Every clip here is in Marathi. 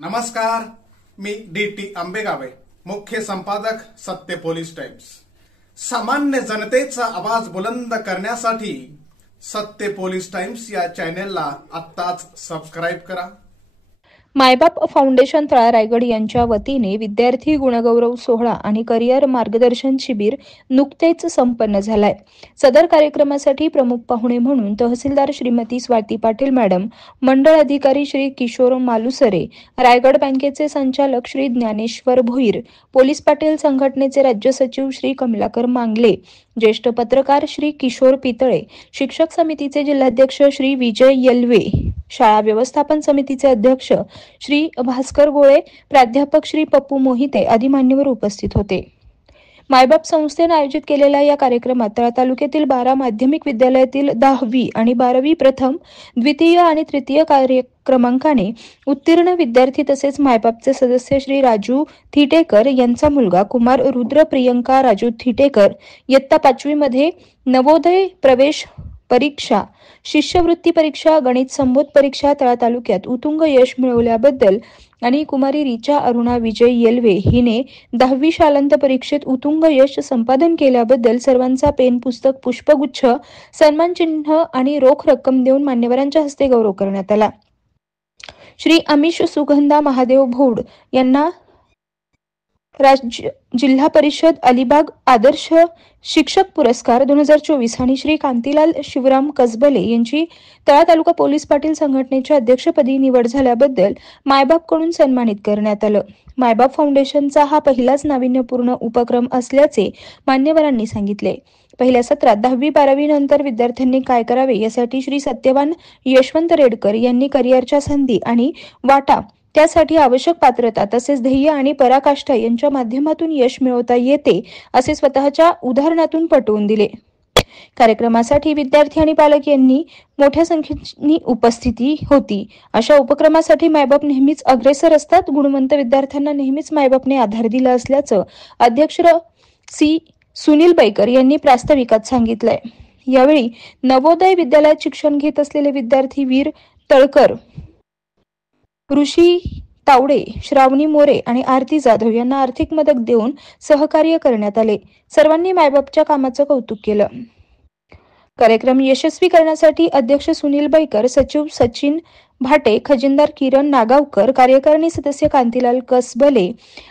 नमस्कार, मी डी.टी. आंबेगावे, मुख्य संपादक सत्य पोलीस टाइम्स। सामान्य जनतेचा आवाज बुलंद करण्यासाठी सत्य पोलीस टाइम्स या चॅनेलला आत्ताच सबस्क्राइब करा। मायबाप फाउंडेशन तळा रायगड यांच्या वतीने विद्यार्थी गुणगौरव सोहळा आणि करिअर मार्गदर्शन शिबिर नुकतेच संपन्न झालाय। सदर कार्यक्रमासाठी प्रमुख पाहुणे म्हणून तहसीलदार श्रीमती स्वाती पाटील मॅडम, मंडळ अधिकारी श्री किशोर मालुसरे, रायगड बँकेचे संचालक श्री ज्ञानेश्वर भोईर, पोलीस पाटील संघटनेचे राज्य सचिव श्री कमलाकर मांगले, ज्येष्ठ पत्रकार श्री किशोर पितळे, शिक्षक समितीचे जिल्हाध्यक्ष श्री विजय येल्वे, शाळा व्यवस्थापन समितीचे अध्यक्ष श्री भास्कर गोळे, प्राध्यापक श्री पप्पू मोहिते आदी मान्यवर उपस्थित होते। मायबाप संस्थेने आयोजित केलेल्या या कार्यक्रमात तळा तालुक्यातील 12 माध्यमिक विद्यालयातील 10वी आणि 12वी प्रथम, द्वितीय आणि तृतीय क्रमांकाने उत्तीर्ण विद्यार्थी तसेच मायबापचे सदस्य श्री राजू थिटेकर यांचा मुलगा कुमार रुद्र प्रियंका राजू थिटेकर इयत्ता 5वी मध्ये नवोदय प्रवेश परीक्षा, शिष्यवृत्ती परीक्षा, गणित संबोध परीक्षा तळा तालुक्यात उत्तुंग यश मिळवल्याबद्दल आणि कुमारी रिचा अरुणा विजय येल्वे हिने 10वी शालांत परीक्षेत उत्तुंग यश संपादन केल्याबद्दल सर्वांचा पेन, पुस्तक, पुष्पगुच्छ, सन्मान चिन्ह आणि रोख रक्कम देऊन मान्यवरांच्या हस्ते गौरव करण्यात आला। श्री अमिश सुगंधा महादेव भौड यांना राज्य जिल्हा परिषद अलिबाग आदर्श शिक्षक पुरस्कार 2024 आणि श्री कांतीलाल शिवराम कसबले यांची तळा तालुका पोलीस पाटील संघटनेच्या अध्यक्षपदी निवड झाल्याबद्दल मायबाप कडून सन्मानित करण्यात आलं। मायबाप फाउंडेशनचा हा पहिलाच नाविन्यपूर्ण उपक्रम असल्याचे मान्यवरांनी सांगितले। पहिल्या सत्रात 10वी-12वी नंतर विद्यार्थ्यांनी काय करावे यासाठी श्री सत्यवान यशवंत रेडकर यांनी करिअरच्या संधी आणि वाटा, त्यासाठी आवश्यक पात्रता तसेच ध्येय आणि पराकाष्ठा यांच्या माध्यमातून यश मिळवता येते असे स्वतःच्या उदाहरणातून पटवून दिले। कार्यक्रमासाठी विद्यार्थी आणि पालक यांनी मोठ्या संख्येने उपस्थिती होती। अशा उपक्रमासाठी मायबाप नेहमीच अग्रेसर असतात। गुणवंत विद्यार्थ्यांना नेहमीच मायबापने आधार दिला असल्याचं अध्यक्ष सी सुनील बैकर यांनी प्रास्ताविकात सांगितलंय। यावेळी नवोदय विद्यालयात शिक्षण घेत असलेले विद्यार्थी वीर तळकर, ऋषी तावडे, श्रावणी मोरे आणि आरती जाधव यांना आर्थिक मदत देऊन सहकार्य करण्यात आले। सर्वांनी मायबापच्या कामाचं कौतुक केलं। कार्यक्रम यशस्वी करण्यासाठी अध्यक्ष सुनील बैकर, सचिव सचिन भाटे, खजिनदार किरण नागावकर, कार्यकारिणी सदस्य कांतीलाल कसबले,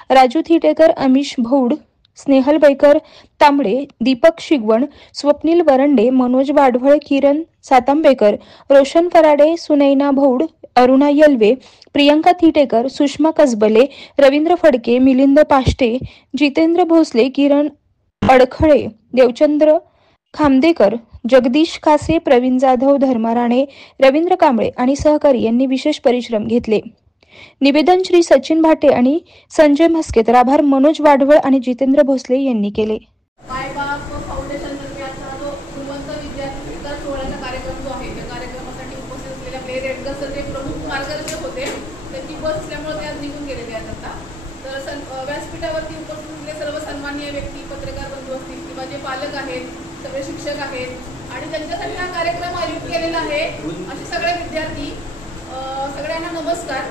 राजू थिटेकर, अमिश भौड, स्नेहल बैकर तांबडे, दीपक शिगवण, स्वप्नील वरंडे, मनोज वाढवळ, किरण सातांबेकर, रोशन कराडे, सुनैना भौड, अरुणा येल्वे, प्रियंका थिटेकर, सुषमा कसबले, रवींद्र फडके, मिलिंद पाष्टे, जितेंद्र भोसले, किरण अडखळे, देवचंद्र खामदेकर, जगदीश कासे, प्रवीण जाधव, धर्मा राणे, रवींद्र कांबळे आणि सहकारी यांनी विशेष परिश्रम घेतले। निवेदन श्री सचिन भाटे आणि संजय म्हस्के, तर आभार मनोज वाढवळ आणि जितेंद्र भोसले यांनी केले। मायबाप फाउंडेशन तर्फे आता जो गुणवंत विद्यार्थी विकास सोहळ्याचा कार्यक्रम जो आहे, त्या कार्यक्रमासाठी उपस्थित असलेल्या प्ले रेडकर सर ते प्रमुख मार्गदर्शक होते। त्यांची बस असल्यामुळे ते आज निघून गेलेले आहेत आता। तर व्यासपीठावरती उपस्थित असलेले सर्व सन्माननीय व्यक्ती, पत्रकार बंधू असतील किंवा जे पालक आहेत, सगळे शिक्षक आहेत आणि ज्यांच्यासाठी हा कार्यक्रम आयोजित केलेला आहे असे सगळे विद्यार्थी, सगळ्यांना नमस्कार।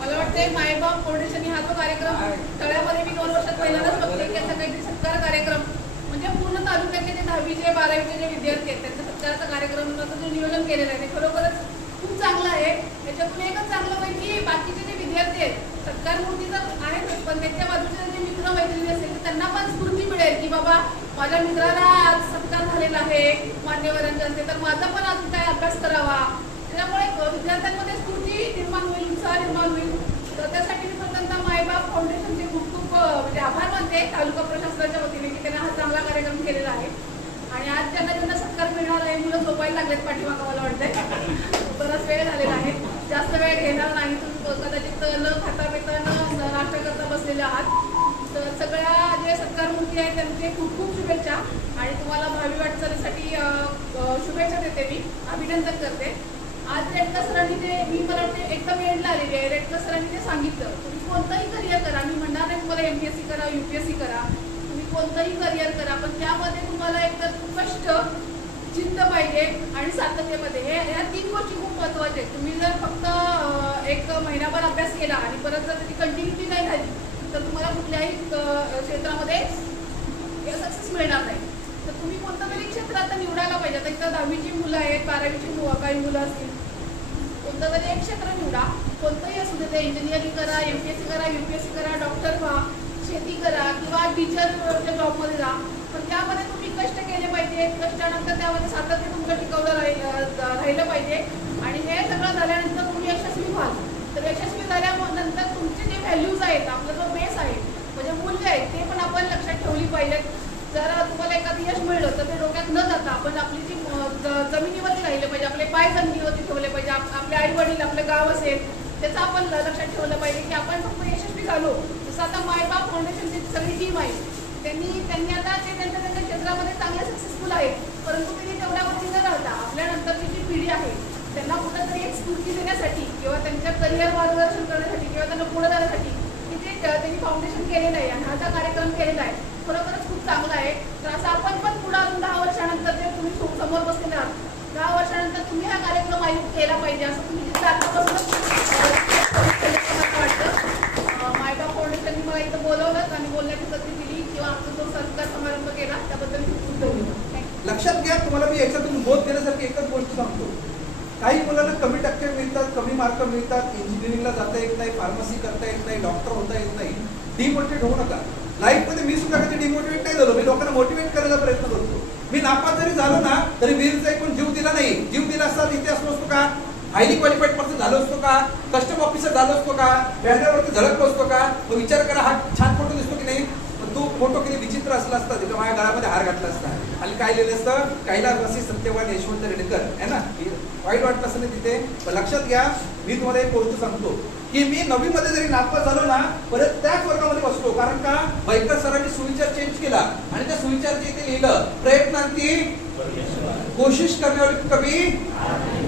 मला वाटते मायबाप फाउंडेशन हा जो कार्यक्रम तळ्यामध्ये मी 2 वर्षात पहिल्यांदाच बघते की असा काहीतरी सत्कार कार्यक्रम, म्हणजे पूर्ण तालुक्यातले जे 10वीचे 12वीचे जे विद्यार्थी आहेत त्यांचा सत्काराचा कार्यक्रमाचं जे नियोजन केलेलं आहे ते खरोखरच खूप चांगलं आहे। त्याच्यातून एकच चांगलं म्हणजे की बाकीचे जे विद्यार्थी आहेत, सत्कार मूर्ती तर आहेतच, पण त्यांच्या बाजूचे जे मित्र मैत्रिणी असतील त्यांना पण स्फूर्ती मिळेल की बाबा माझ्या मित्राला आज सत्कार झालेला आहे मान्यवरांच्या हस्ते, तर माझा पण आज काय अभ्यास करावा। त्यामुळे विद्यार्थ्यांमध्ये स्फूर्ती निर्माण होईल, उत्साह निर्माण होईल। तर त्यासाठी मी प्रथमतः मायबाप फाउंडेशनचे खूप म्हणजे आभार मानते तालुका प्रशासनाच्या वतीने की त्यांना हा चांगला कार्यक्रम केलेला आहे। आणि आज ज्यांना सत्कार मिळणार आहे, मुलं झोपायला लागलेत पाठीमागं, मला वाटतंय बराच वेळ झालेला आहे, जास्त वेळ घेणार नाही। तुम्ही कदाचित न खाता पिता न नाश्ता करता बसलेले आहात। तर सगळ्या जे सत्कार मूर्ती आहेत त्यांचे खूप खूप शुभेच्छा आणि तुम्हाला भावी वाटचालीसाठी शुभेच्छा देते, मी अभिनंदन करते। आज रेडकर सरांनी ते मला वाटते एकदम एंडला आलेली आहे। रेडकर सरांनी ते सांगितलं तुम्ही कोणतंही करिअर करा, मी म्हणणार नाही तुम्हाला MPSC करा, UPSC करा, तुम्ही कोणतंही करिअर करा, पण त्यामध्ये तुम्हाला एकतर कष्ट, जिद्द पाहिजे आणि सातत्यमध्ये, ह्या 3 गोष्टी खूप महत्त्वाच्या आहेत। तुम्ही जर फक्त एक महिनाभर अभ्यास केला आणि परत जर त्याची कंटिन्युटी नाही झाली तर तुम्हाला कुठल्याही क्षेत्रामध्ये सक्सेस मिळणार नाही. तर तुम्ही कोणतं तरी क्षेत्र आता निवडायला पाहिजे. आता इथं 10वीची मुलं आहेत, 12वीची काही मुलं असतील, कोणतं तरी एक क्षेत्र निवडा. कोणतंही असू दे, ते इंजिनिअरिंग करा, MPSC करा, UPSC करा, डॉक्टर व्हा, शेती करा किंवा टीचरच्या जॉबमध्ये जा. पण त्यामध्ये तुम्ही कष्ट केले पाहिजे. कष्टानंतर त्यामध्ये सातत्य तुमचं टिकवलं राहिलं पाहिजे आणि हे सगळं झाल्यानंतर तुम्ही यशस्वी व्हाल. तर यशस्वी झाल्यानंतर तुमचे जे व्हॅल्यूज आहेत, आपला जो बेस आहे म्हणजे मूल्य आहे, ते पण आपण लक्षात ठेवली पाहिजेत. जर तुम्हाला एखादं यश मिळलं तर ते डोक्यात न जाता आपण आपली जी जमिनीवरती राहिले पाहिजे, आपले पाय जमिनीवरती ठेवले पाहिजे. आपले आई वडील, आपलं गाव असेल त्याचं आपण लक्षात ठेवलं पाहिजे की आपण फक्त यशस्वी झालो. जसं आता मायबाप फाउंडेशनची सगळी टीम आहे, त्यांनी आता ते त्यांच्या क्षेत्रामध्ये चांगले सक्सेसफुल आहेत. परंतु त्यांनी तेवढ्यावरती न राहता आपल्या नंतरची जी पिढी आहे त्यांना कुठंतरी एक स्फूर्ती देण्यासाठी किंवा त्यांच्या करिअर मार्गदर्शन करण्यासाठी किंवा त्यांना पुढे जाण्यासाठी तिथे त्यांनी फाउंडेशन केलेलं आहे आणि हा कार्यक्रम केलेला आहे. खरोखरच खूप चांगला आहे. तर असं आपण पण पुढे अजून 10 वर्षानंतर जे तुम्ही समोर बसलेले आहात, 10 वर्षानंतर तुम्ही हा कार्यक्रम आयोजित केला पाहिजे असं तुम्ही जिथे आतापासूनच वाटतं. मायबाप फाउंडेशननी मला इथं बोलवलं आणि बोलण्याची संधी दिली किंवा आमचा जो सत्कार समारंभ केला त्याबद्दल खूप खूप धन्यवाद. लक्षात घ्या, तुम्हाला मी याच्यातून बोध देण्यासारखी एकच गोष्ट सांगतो. काही मुलांना कमी टक्के मिळतात, कमी मार्क मिळतात, इंजिनिअरिंगला जाता येत नाही, फार्मसी करता येत नाही, डॉक्टर होता येत नाही. डिमोटिवेट होऊ नका. लाईफमध्ये मी सुद्धा कधी डिमोटिवेट नाही झालो. मी लोकांना मोटिवेट करायचा प्रयत्न करतो. मी नापास जरी झालो ना तरी वीरचा एकूण जीव दिला नाही. जीव दिला असता इथे असलो असतो का? हायली क्वालिफाईड पर्सन झालो असतो का? कस्टम ऑफिसर झालो असतो का? बॅनरवरती झळकलो असतो का? तो विचार करा, हा छान फोटो दिसतो की नाही? तो फोटो किती विचित्र असला असता, तिथे माझ्या गळ्यामध्ये हार घातला असता आणि काय लिहिलं असतं, कैलासवासी सत्यवान यशवंत रेडकर आहे ना. वाईट वाटलं असं नाही तिथे. पण लक्षात घ्या, मी तुम्हाला एक गोष्ट सांगतो की मी 9वी मध्ये जरी नापास झालो ना परत त्याच वर्गामध्ये बसलो. कारण का? बैकर सरांनी सुविचार चेंज केला आणि त्या सुविचारचे इथे लिहिलं, प्रयत्नांती कोशिश करण्यावाली कमी.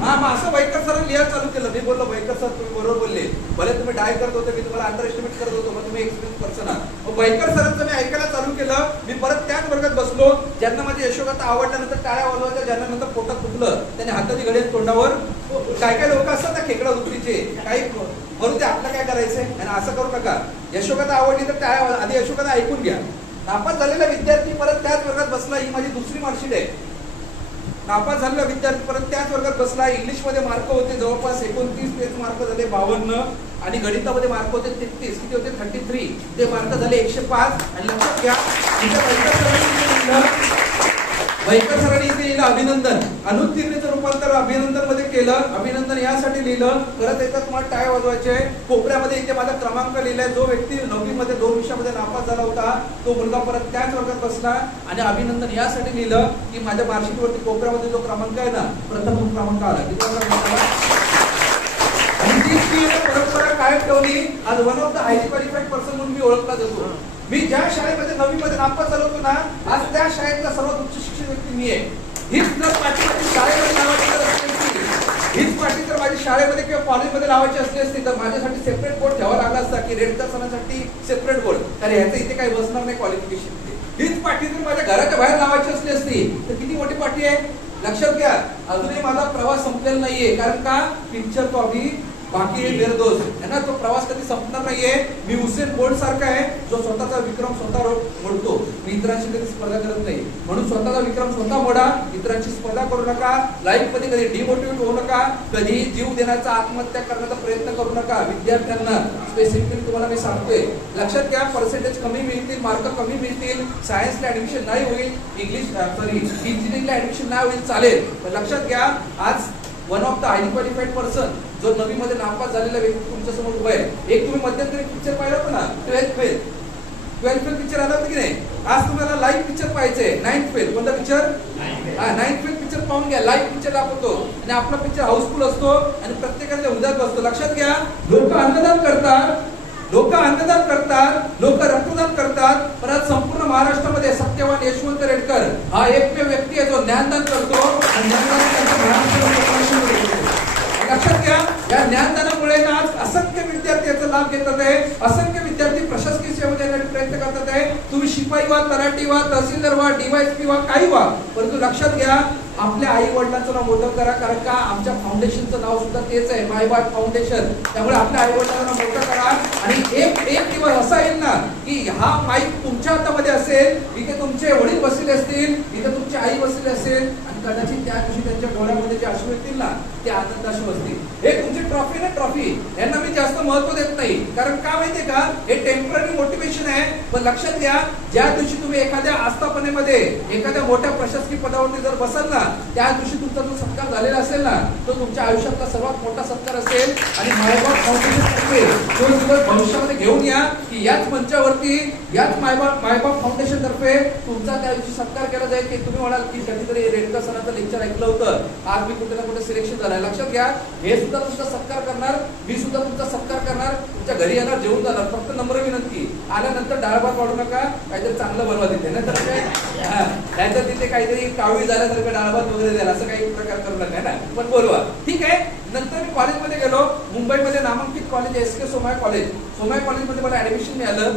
हा, मग असं बैकर सरांनी लिहायला चालू केलं. मी बोललो, बैकर सर तुम्ही बरोबर बोलले, भले तुम्ही डाय करत होते, मी तुम्हाला अंडर एस्टिमेट करत होतो, मग तुम्ही एक्सपिरियन्स पर्सन आहात. मग बैकर सरांचं मी ऐकायला चालू केलं. मी परत त्याच वर्गात बसलो. ज्यांना माझी यशोगाथा आवडल्यानंतर टाळ्या वाजवायच्या, ज्यांना नंतर पोटात दुखलं त्यांनी हाताची घडी तोंडावर. काय काय लोक असतात ना खेकडा वृत्तीचे, काही म्हणून ते आपलं काय करायचंय आणि असं करू नका. यशोगाथा आवडली तर टाळ्या, आधी यशोगाथा ऐकून घ्या. नापास झालेला विद्यार्थी परत त्याच वर्गात बसला. ही माझी दुसरी मार्कशीट आहे. नापास झालेला विद्यार्थी परत त्याच वर्गात बसला. इंग्लिशमध्ये मार्क होते जवळपास 29, तेच मार्क झाले 52 आणि गणितामध्ये मार्क होते 33. किती होते? 33. ते मार्क झाले 105. आणि लक्षात घ्या, बैकर सरांनी इथे लिहिलं अभिनंदन. अनुत्तीर्णतेचं रूपांतर अभिनंदन मध्ये केलं. अभिनंदन यासाठी लिहिलं. परत एकदा तुम्हाला टाळ्या वाजवायचे. कोपऱ्यामध्ये इथे माझा क्रमांक लिहिलाय. जो व्यक्ती 9वी मध्ये 2 विषयामध्ये नापास झाला होता तो मुलगा परत त्याच वर्गात बसला आणि अभिनंदन यासाठी लिहिलं की माझ्या मार्कशीट वरती कोपऱ्यामध्ये जो क्रमांक आहे ना, प्रथम क्रमांक आला. किती क्रमांक आला? परंपरा कायम ठेवली. आज one of the highly qualified person म्हणून मी ओळखला जातो. मी ज्या शाळेमध्ये 9वी मध्ये नापास झालो होतो ना, आज त्या शाळेतला सर्वात उच्च शिक्षित व्यक्ती मी आहे. हीच जर पाठी माझी शाळेमध्ये लावायची असली, हीच पाठी जर माझी शाळेमध्ये किंवा कॉलेजमध्ये लावायची असली असती तर माझ्यासाठी सेपरेट बोर्ड ठेवा लागला असता की रेडकर सणासाठी सेपरेट बोर्ड. कारण ह्याचं इथे काही बसणार नाही क्वालिफिकेशन. हीच पाठी जर माझ्या घराच्या बाहेर लावायची असली असती तर किती मोठी पाठी आहे. लक्षात घ्या, अजूनही माझा प्रवास संपलेला नाहीये. कारण का? पिक्चर तो अभी बाकी निर्दोष है ना. तो प्रवास कधी संपणार नाहीये. मी हुसेन बोल्ट सारखा आहे जो स्वतःचा विक्रम स्वतः मोडतो. मी इतरांशी कधी स्पर्धा करत नाही. म्हणून स्वतःचा विक्रम स्वतः मोडा. इतरांची स्पर्धा करू नका. लाईफ मध्ये कधी डिमोटिवेट होऊ नका. कधीही जीव देण्याचा, आत्महत्या करण्याचा प्रयत्न करू नका. विद्यार्थ्यांना स्पेसिफिकली तुम्हाला मी सांगतोय, लक्षात घ्या, पर्सेंटेज कमी मिळतील, मार्क कमी मिळतील, सायन्सला ऍडमिशन नाही होईल, इंजिनिअरिंगला ऍडमिशन नाही होईल, चालेल. पण लक्षात घ्या, आज one of the highly qualified person जो 9वी मध्ये नापास झालेला व्यक्ती तुमच्या समोर उभा आहे. एक तुम्ही मध्यंतरी पिक्चर पाहिला होता ना, 12th फेल पिक्चर आला होता की नाही. आज तुम्हाला लाईव्ह पिक्चर पाहायचंय. 9th फेल कोणता पिक्चर? 9th फेल पिक्चर पाहून घ्या. लाईव्ह पिक्चर दाखवतो आणि आपला पिक्चर हाऊसफुल असतो आणि प्रत्येकाच्या हृदयात बसतो. लक्षात घ्या, लोक अन्नदान करतात, लोक रक्तदान करतात, परत संपूर्ण महाराष्ट्रामध्ये सत्यवान यशवंत रेडकर हा एकमेव व्यक्ती आहे जो ज्ञानदान करतो आणि लक्षात घ्या, या ज्ञानदानामुळे आज असंख्य विद्यार्थी याचा लाभ घेतात आहे. असंख्य विद्यार्थी प्रशासकीय सेवा देण्यासाठी प्रयत्न करतात आहे. तुम्ही शिपाई व्हा, तलाठी व्हा, तहसीलदार व्हा, DYSP व्हा, काही व्हा, परंतु लक्षात घ्या, आपल्या आई वडिलांचं नाव मोठं करा. कारण का? आमच्या फाउंडेशनचं नाव सुद्धा तेच आहे, मायबाप फाउंडेशन. त्यामुळे आपल्या आई वडिलांना मोठं असेल, इथे तुमचे वडील बसलेले असतील, इथे तुमची आई बसलेली असेल आणि कदाचित त्या दिवशी त्यांच्या डोळ्यामध्ये जे अश्रू येतील ना ते आनंदाश्रू असतील. हे तुमची ट्रॉफी ना ट्रॉफी, यांना मी जास्त महत्व देत नाही. कारण का माहितीये का, हे टेम्पररी मोटिवेशन आहे. पण लक्षात घ्या, ज्या दिवशी तुम्ही एखाद्या आस्थापनेमध्ये एखाद्या मोठ्या प्रशासकीय पदावरती जर बसाल ना, त्या दिवशी तुमचा जो सत्कार झालेला असेल ना, तो तुमच्या आयुष्यातला सर्वात मोठा सत्कार असेल. आणि मायबाप फाउंडेशन तो दिवस भविष्यामध्ये घेऊन या की याच मंचावरती, याच मायबाप फाउंडेशन तर्फे तुमचा त्या दिवशी सत्कार केला जाईल. की तुम्ही म्हणाल की कधीतरी रेणुका सरांचं लेक्चर ऐकलं होतं, आज मी कुठे ना कुठे सिलेक्शन झालंय. लक्षात घ्या, हे सुद्धा तुमचा सत्कार करणार, मी सुद्धा तुमचा सत्कार करणार. तुमच्या घरी येणार, जेवून जाणार. फक्त नम्र विनंती, आल्यानंतर डाळ भात वाढू नका, काहीतरी चांगलं बनवा तिथे. नाहीतर काय तिथे काहीतरी कावळी झाल्यासारखं डाळ भात वगैरे द्यायला, असं काही प्रकार करू नका ना, पण बोलवा. ठीक आहे. नंतर मी कॉलेजमध्ये गेलो. मुंबईमध्ये नामांकित कॉलेज SK सोमाय कॉलेज. सोमाय कॉलेजमध्ये मला ऍडमिशन मिळालं.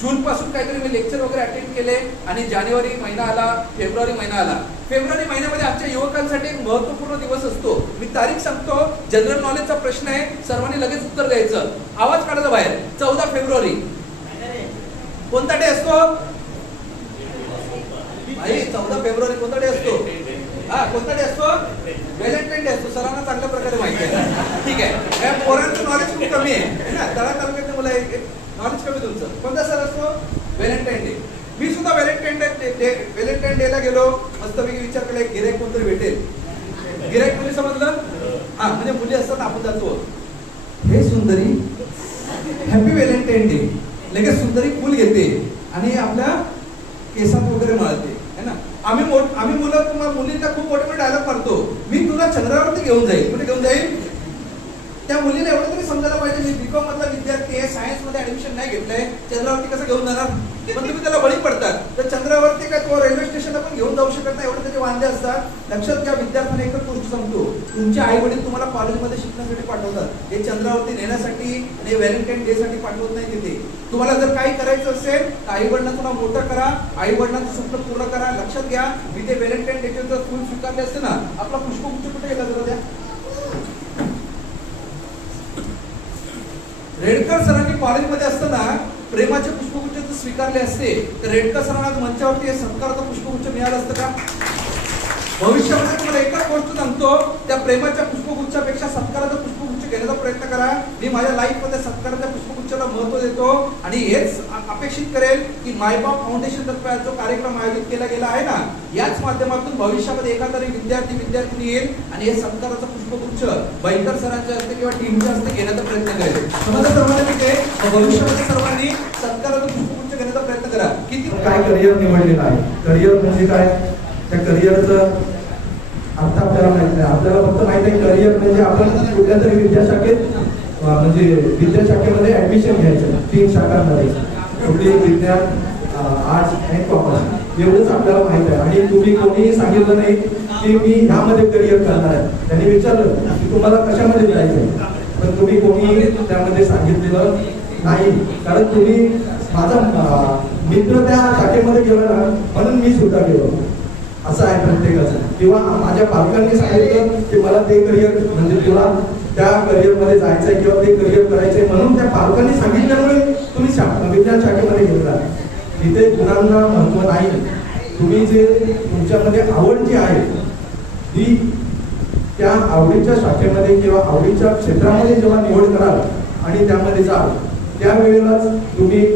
जून पासून काहीतरी मी लेक्चर वगैरे अटेंड केले आणि जानेवारी महिना आला, फेब्रुवारी महिना आला. फेब्रुवारी महिन्यामध्ये आमच्या युवकांसाठी एक महत्वपूर्ण दिवस असतो. मी तारीख सांगतो. जनरल नॉलेजचा प्रश्न आहे, सर्वांनी लगेच उत्तर द्यायचं. आवाज काढायचा बाहेर. 14 फेब्रुवारी कोणता डे असतो? भाई 14 फेब्रुवारी कोणता डे असतो? कोणता डे असतो? व्हॅलेंटाईन डे असतो. सरांना चांगल्या प्रकारे माहिती आहे. ठीक आहे. पोरांचं नॉलेज खूप कमी आहे ना, तळा तालुक्यात मला नॉलेज कमी तुमचं. कोणता सर असतो? Valentine day. मी सुद्धा व्हॅलेंटाईन डेला गेलो. मस्तपैकी विचार केला, एक गिराईक कोणतरी भेटेल. गिराईक म्हणजे समजलं? म्हणजे मुली असतात, आपण जातो, हे सुंदरी हॅपी व्हॅलेंटाईन डे. लगेच सुंदरी फुल घेते आणि आपल्या केसात वगैरे मळते है ना. आम्ही मुलींना खूप मोठे मोठे डायलॉग मारतो. मी तुला चंद्रावरती घेऊन जाईल. कुठे घेऊन जाईल? त्या मुलीला एवढं तरी समजायला पाहिजे, मी बीकॉम मधला विद्यार्थी आहे, सायन्स मध्ये ऍडमिशन नाही घेतलंय, चंद्रावरती कसं घेऊन जाणार? पण तुम्ही त्याला बळी पडतात. तर चंद्रावरती काय तो रेल्वे स्टेशनला पण घेऊन जाऊ शकत नाही, एवढे त्याचे वांदे असतात. लक्षात घ्या, विद्यार्थ्यांना एकच गोष्ट सांगतो, तुमचे आई वडील तुम्हाला कॉलेजमध्ये शिकण्यासाठी पाठवतात, हे चंद्रावरती नेण्यासाठी आणि व्हॅलेंटाईन डे साठी पाठवत नाही तिथे. तुम्हाला जर काही करायचं असेल तर आई वडिलांना तुम्हाला मोठं करा, आई वडिलांचं स्वप्न पूर्ण करा. लक्षात घ्या, मी ते व्हॅलेंटाईन डेचे जर फुल स्वीकारले असते ना, आपला पुष्पगुच्छ कुठे गेला जरा द्या. रेडकर सरांनी कॉलेजमध्ये असताना प्रेमाचे पुष्पगुच्छ स्वीकारले असते तर रेडकर सरांना मंचावरती सत्काराचा पुष्पगुच्छ मिळाला असतं का? भविष्यामध्ये तुम्हाला एकच गोष्ट सांगतो, त्या प्रेमाच्या पुष्पगुच्छापेक्षा सत्काराचा पुष्पगुच्छ घेण्याचा प्रयत्न करा. मी माझ्या लाईफ मध्ये सत्काराच्या पुष्पगुच्छाला महत्व देतो आणि हेच अपेक्षित करेल की मायबाप फाउंडेशन तर्फे जो कार्यक्रम आयोजित केला गेला आहे ना, याच माध्यमातून भविष्यामध्ये एखादा विद्यार्थी येईल आणि हे सत्काराचा पुष्पगुच्छ बैकर सरांच्या हस्ते किंवा टीमच्या हस्ते घेण्याचा प्रयत्न करेल. समजा सर्वांना भविष्यामध्ये सर्वांनी सत्काराचा पुष्पगुच्छ घेण्याचा प्रयत्न करा. किती काय करिअर निवडलेलं आहे, करिअर म्हणजे काय, त्या करिअरचं अर्थ आपल्याला माहित नाही. आपल्याला फक्त माहित आहे करिअर म्हणजे आपण कुठल्या तरी विद्याशाखेत म्हणजे विद्याशाखेमध्ये ऍडमिशन घ्यायचं 3 शाखांमध्ये, कुठली विज्ञान, आर्ट्स आणि कॉमर्स, एवढंच आपल्याला माहित आहे. आणि तुम्ही कोणीही सांगितलं नाही की मी ह्यामध्ये करिअर करणार आहे. त्यांनी विचारलं की तुम्हाला कशामध्ये जायचं, पण तुम्ही कोणीही त्यामध्ये सांगितलेलं नाही. कारण तुम्ही माझा मित्र त्या शाखेमध्ये गेला ना, म्हणून मी सुद्धा गेलो, असं आहे प्रत्येकाचं. किंवा माझ्या पालकांनी सांगितलं की मला ते करिअर म्हणजे तुला त्या करिअरमध्ये जायचंय किंवा ते करिअर करायचंय, म्हणून त्या पालकांनी सांगितल्यामुळे तुम्ही विज्ञान शाखेमध्ये गेला. तिथे गुणांना महत्व नाही. तुम्ही जे तुमच्यामध्ये आवड जी आहे ती त्या आवडीच्या शाखेमध्ये किंवा आवडीच्या क्षेत्रामध्ये जेव्हा निवड कराल आणि त्यामध्ये जाल, त्यावेळेलाच तुम्ही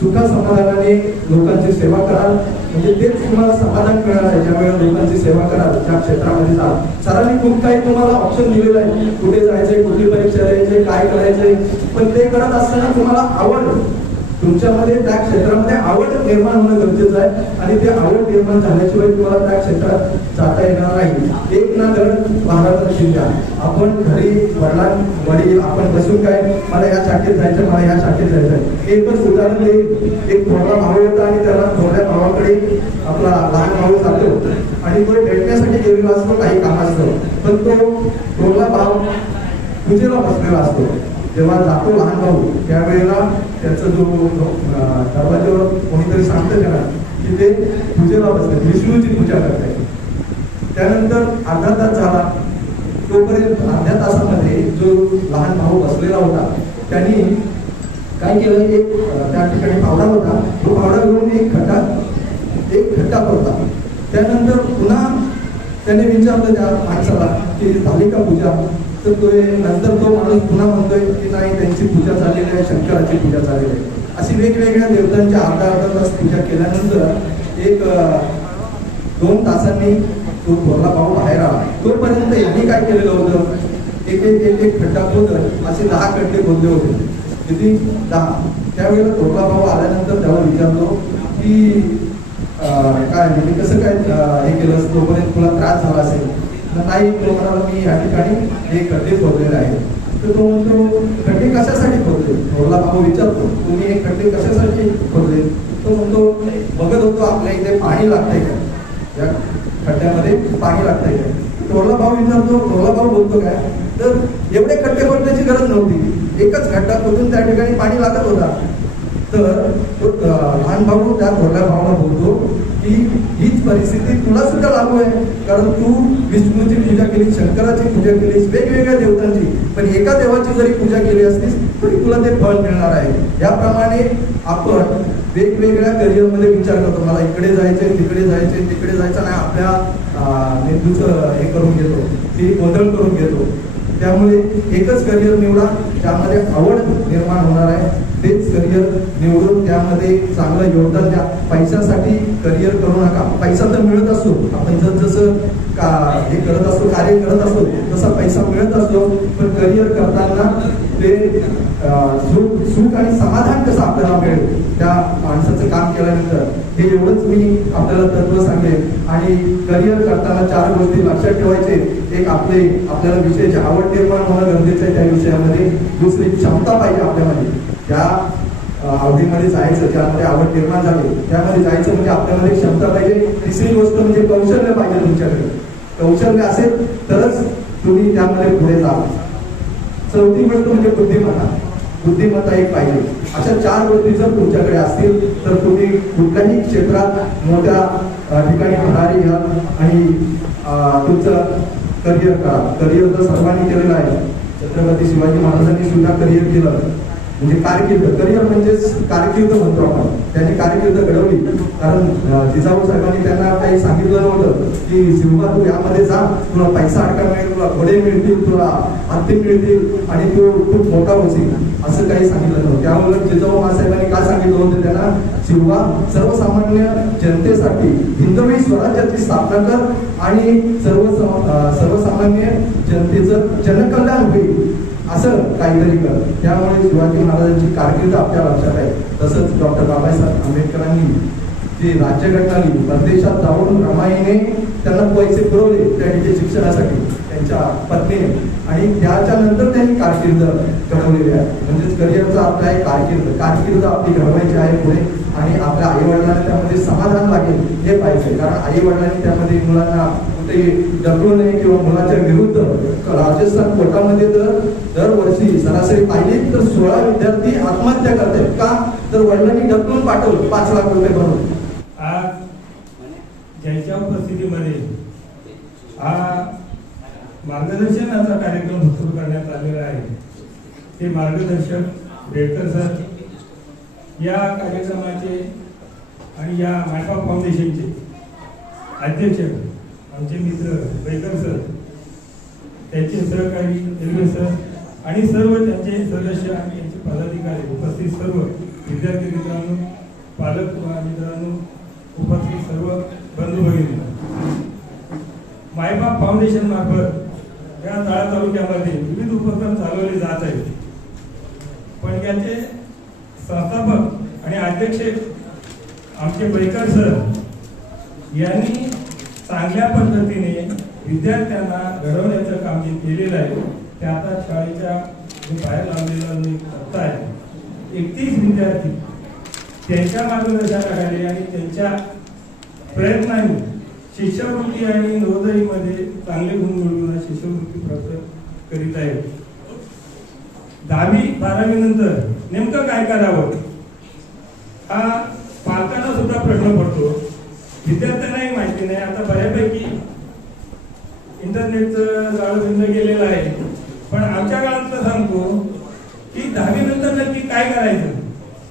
सुखा समाधानाने लोकांची सेवा कराल. म्हणजे तेच तुम्हाला समाधान मिळणार आहे ज्यावेळेला लोकांची सेवा कराल, त्या क्षेत्रामध्ये जाल. सरांनी खूप काही तुम्हाला ऑप्शन दिलेलं आहे, कुठे जायचंय, कुठली परीक्षा द्यायची, काय करायचंय, पण ते करत असताना तुम्हाला आवड, तुमच्यामध्ये त्या क्षेत्रामध्ये आवड निर्माण होणं गरजेचं आहे. आणि ते आवड निर्माण झाल्याशिवाय तुम्हाला त्या क्षेत्रात जाता येणार नाही. एक ना धड भारत शिंद्या. आपण घरी वडील आपण बसून काय मला या शाखेत जायचं, मला या शाखेत जायचं, एकच उदाहरण देईल. एक थोडा भाऊ होता आणि त्याला थोड्या भावाकडे आपला लहान भाऊ जातो आणि तो भेटण्यासाठी गेलेला असतो काही कामाचं, पण तो थोडा भाव पूजेला बसलेला असतो. जेव्हा जातो लहान भाऊ त्यावेळेला त्याचा जो दरवाज्यावर कोणीतरी सांगतं त्याला की ते पूजेला बसले, विष्णूची पूजा करताय. त्यानंतर अर्धा तास झाला, तोपर्यंत अर्ध्या तासामध्ये जो लहान भाऊ बसलेला होता त्यांनी काय केलं, एक त्या ठिकाणी फावडा होता, तो फावडा घेऊन एक खड्डा होता. त्यानंतर पुन्हा त्याने विचारलं त्या माणसाला की झाली का पूजा, तर तो नंतर तो माणूस पुन्हा म्हणतोय की नाही त्यांची पूजा झालेली आहे, शंकराची पूजा झालेली आहे. अशी वेगवेगळ्या देवतांची अर्धा तास पूजा केल्यानंतर एक 2 तासांनी तो थोरला भाऊ बाहेर आला. तोपर्यंत यांनी काय केलेलं होतं, एक खड्डा खोदत असे 10 खड्डे खोदले होते. किती? 10. त्यावेळेला थोरला भाऊ आल्यानंतर त्याला विचारतो की काय म्हणजे कसं काय हे केलं, तोपर्यंत तुला त्रास झाला असेल. नाही, तो म्हणाला मी या ठिकाणी हे खड्डे खोदलेले आहे. तर तो म्हणतो खड्डे कशासाठी खोदले? थोरला भाऊ विचारतो तुम्ही हे खड्डे कशासाठी खोदले? तो म्हणतो बघत होतो आपल्या इथे पाणी लागतंय का, या खड्ड्यामध्ये पाणी लागतंय का. थोरला भाऊ विचारतो, थोरला भाऊ बोलतो काय, तर एवढे खड्डे खोदण्याची गरज नव्हती, एकच खड्डा खोदून त्या ठिकाणी पाणी लागत होता. तर तो लहान भाऊ त्या थोरल्या भावाला बोलतो की हीच परिस्थिती तुला सुद्धा लागू आहे, कारण तू विष्णूची पूजा केली, शंकराची पूजा केलीस, वेगवेगळ्या देवतांची, पण एका देवाची जरी पूजा केली असतीस तरी तुला ते फळ मिळणार आहे. याप्रमाणे आपण वेगवेगळ्या करिअरमध्ये विचार करतो, मला इकडे जायचंय, तिकडे जायचंय, तिकडे जायचं नाही, आपल्या मेंदूचं हे करून घेतो, ती गोंधळ करून घेतो. त्यामुळे एकच करिअर निवडा ज्यामध्ये आवड निर्माण होणार आहे, तेच करिअर निवडून त्यामध्ये चांगलं योगदान द्या. पैशासाठी करिअर करू नका. पैसा तर मिळत असतो, आपण जसं हे करत असतो, कार्य करत असतो तसा पैसा मिळत असतो, पण करिअर करताना ते सुख आणि समाधान कसं आपल्याला मिळेल त्या माणसाचं काम केल्यानंतर, हे एवढंच मी आपल्याला तत्व सांगेन. आणि करिअर करताना 4 गोष्टी लक्षात ठेवायचे. एक आपल्याला विषयाची आवड निर्माण होणं गरजेचं आहे त्या विषयामध्ये. दुसरी क्षमता पाहिजे आपल्यामध्ये, त्या आवडीमध्ये जायचं, ज्यामध्ये आवड निर्माण झाली त्यामध्ये जायचं, म्हणजे आपल्यामध्ये क्षमता पाहिजे. तिसरी गोष्ट म्हणजे कौशल्य पाहिजे. तुमच्याकडे कौशल्य असेल तरच तुम्ही त्यामध्ये पुढे जाल. चौथी गोष्ट म्हणजे बुद्धिमत्ता एक पाहिजे. अशा 4 गोष्टी जर तुमच्याकडे असतील तर तुम्ही कुठल्याही क्षेत्रात मोठ्या ठिकाणी भरारी घ्या आणि तुमचं करिअर करा. करिअर तर सर्वांनी केलेलं आहे. छत्रपती शिवाजी महाराजांनी सुद्धा करिअर केलं, म्हणजे कारकीर्द. करिअर म्हणजेच कारकीर्द म्हणतो आपण. त्यांनी कारकीर्द घडवली, कारण जिजाऊ साहेबांनी त्यांना काही सांगितलं नव्हतं की शिवबा तू यामध्ये जा, तुला पैसा अडका मिळेल, तुला घोडे मिळतील, तुला हत्ती मिळतील आणि तू खूप मोठा होशील, असं काही सांगितलं नव्हतं. त्यामुळे जिजाऊ महासाहेबांनी काय सांगितलं होतं त्यांना, शिवबा सर्वसामान्य जनतेसाठी हिंदवी स्वराज्याची स्थापना कर आणि सर्वसामान्य जनतेचं जनकल्याण होईल असं काहीतरी कर. त्यामुळे शिवाजी महाराजांची कारकीर्द आपल्या लक्षात आहे. तसंच डॉक्टर बाबासाहेब आंबेडकरांनी जी राज्यघटना लिहिली, परदेशात जाऊन रमाईने त्यांना पैसे पुरवले त्या ठिकाणी शिक्षणासाठी त्यांच्या पत्नीने, आणि त्याच्यानंतर त्यांनी कारकीर्द घडवलेली आहे. म्हणजेच करिअरचा अर्थ आहे कारकीर्द आपली घडवायची आहे पुढे, आणि आपल्या आईवडिलांना त्यामध्ये समाधान लागेल हे पाहिजे. कारण आईवडिलांनी त्यामध्ये मुलांना कुठेही ढकलू नये किंवा मुलाच्या विरुद्ध. राजस्थान कोर्टामध्ये दरवर्षी सरासरी पाहिली तर 16 विद्यार्थी आत्महत्या करतात. का? तर वडिलांनी ढकलून पाठवलं 5 लाख रुपये भरून. आज ज्यांच्या उपस्थितीमध्ये हा मार्गदर्शनाचा कार्यक्रम सुरू करण्यात आलेला आहे, ते मार्गदर्शक बेडकर सर, या कार्यक्रमाचे आणि या मायपा फाउंडेशनचे अध्यक्ष आमचे मित्र बेडकर सर, त्यांचे सहकारी एल्वे सर आणि सर्व त्यांचे सदस्य आणि त्यांचे पदाधिकारी, उपस्थित सर्व विद्यार्थी मित्रांनो, पालक मित्रांनो, उपस्थित सर्व बंधू भगिनी, मायबाप फाउंडेशन मार्फत या तळा तालुक्यामध्ये विविध उपक्रम चालवले जात आहेत. पण याचे संस्थापक आणि अध्यक्ष आमचे बेडकर सर यांनी चांगल्या पद्धतीने विद्यार्थ्यांना घडवण्याचं काम जे केलेलं आहे, ते आता शाळेच्या बाहेर लावलेलं मी करता आहे. 31 विद्यार्थी त्यांच्या मार्गदर्शनाखाली आणि त्यांच्या प्रयत्नांनी शिष्यवृत्ती आणि नवोदयीमध्ये चांगले गुण मिळवून शिष्यवृत्ती प्राप्त करीत आहेत. 10वी 12वी नंतर नेमकं काय करावं हा पालकांना सुद्धा प्रश्न पडतो, विद्यार्थ्यांनाही माहिती नाही. आता बऱ्यापैकी इंटरनेटचं जाळं बंद गेलेलं आहे, पण आमच्या काळातलं सांगतो की 10वी नंतर नक्की काय करायचं,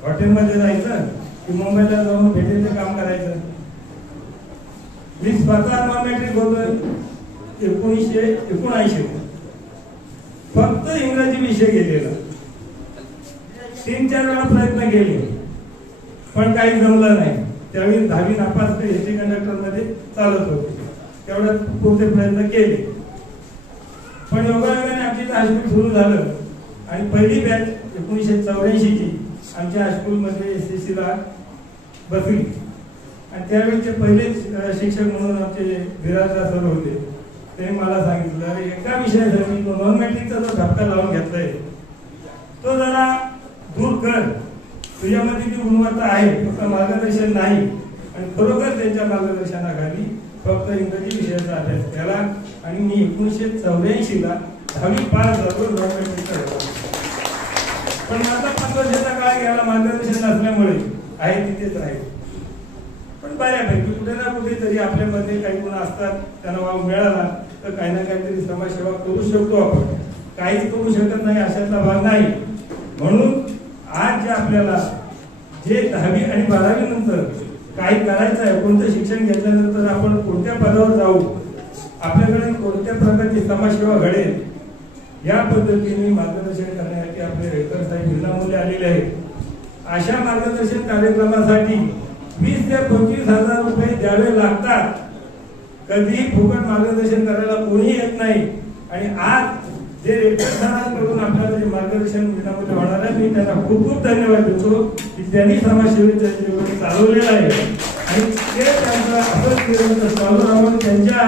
हॉटेलमध्ये जायचं की मुंबईला जाऊन भेटीचं काम करायचं. मी स्वतः नॉन मॅट्रिक होतो 1979, फक्त इंग्रजी विषय घेतलेला. 3-4 वेळा प्रयत्न केले पण काही जमलं नाही. त्यावेळी 10वी नापास एसी कंडक्टर मध्ये चालत होते, तेवढ्यात पुढचे प्रयत्न केले. पण योगायोगाने आमची हायस्कूल सुरू झालं आणि पहिली बॅच 1984ची आमच्या हायस्कूलमध्ये SSC ला बसली. आणि त्यावेळीचे पहिले शिक्षक म्हणून आमचे विराजदार सर होते. ते मला सांगितलं, अरे एका विषयासाठी नॉन मॅट्रिकचा जो धक्का लावून घेतलाय तो जरा दूर कर. तुझ्यामध्ये जी गुणवत्ता आहे, फक्त मार्गदर्शन नाही, आणि खरोखर त्यांच्या मार्गदर्शनाखाली फक्त इंग्रजी विषयाचा अभ्यास केला. आणि मी 1984ला 10वी पास झालो नॉन मॅट्रिकचा. पण आता 5 वर्षाचा काळ गेला, मार्गदर्शन नसल्यामुळे आहे तिथेच राहील. पण बऱ्यापैकी कुठे ना कुठेतरी आपल्यामध्ये काही गुण असतात, त्यांना वाव मिळाला तर काही ना काहीतरी समाजसेवा करू शकतो आपण. काहीच करू शकत नाही अशातला भाग नाही. म्हणून आज जे आपल्याला जे 10वी आणि 12वी नंतर काही करायचं आहे, कोणतं शिक्षण घेतल्यानंतर आपण कोणत्या पदावर जाऊ, आपल्याकडे कोणत्या प्रकारची समाजसेवा घडेल, या पद्धतीने मार्गदर्शन करण्यासाठी आपले रेडकर साहेब विनामूल्य आलेले आहेत. अशा मार्गदर्शन कार्यक्रमासाठी 20 ते 25,000 रुपये द्यावे लागतात. कधीही फुकट मार्गदर्शन करायला कोणी येत नाही. आणि आज जे रेडकरांकडून आपल्याला जे मार्गदर्शन विनामूल्य होणार आहे, मी त्यांना खूप खूप धन्यवाद देतो की त्यांनी समाजसेवेच्या जीवन चालवलेलं आहे. आणि ते त्यांचं असंच चालू राहून त्यांच्या